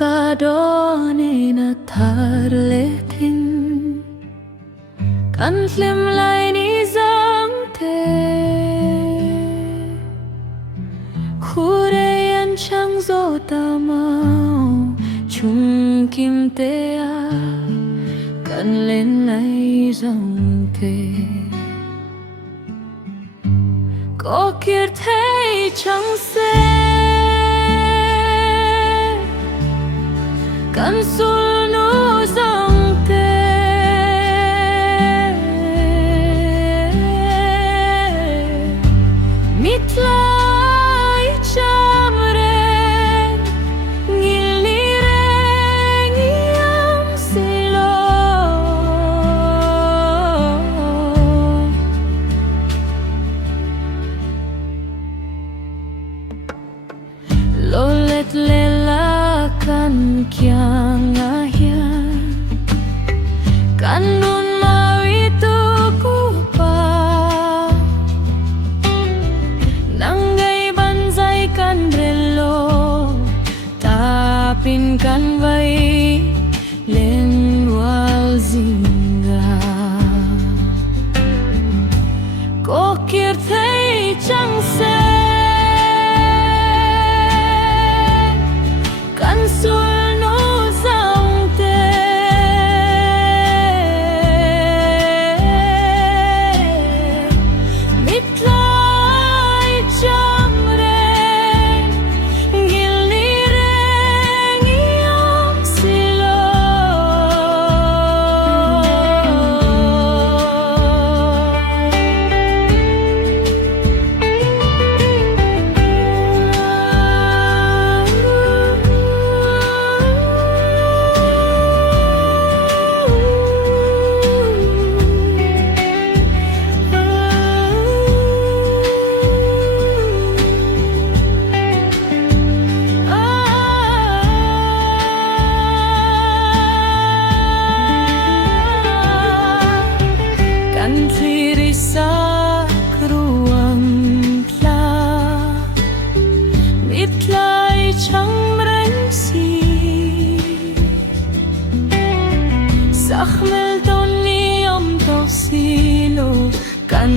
ka doni na thar le thin kan hlimlai ni zawngte Khuarei an chang zota mau Chhungkim theih kan lenlai zawngte có kiệt thấy chẳng xe kan sulhnu zawngte Mitthla chamreng Nghilhni RENG lo let lela kan kiangah hian kan runmawi tu kupa Nangngaih banzai kan relo tapin kan vai lenrual zingah có kiệt thấy chẳng xe sulhnu zawngte Mitthla chamreng Nghilhni RENG kan thlir sakruang Mitthla chamreng Sakhmel tawnni om tawh kan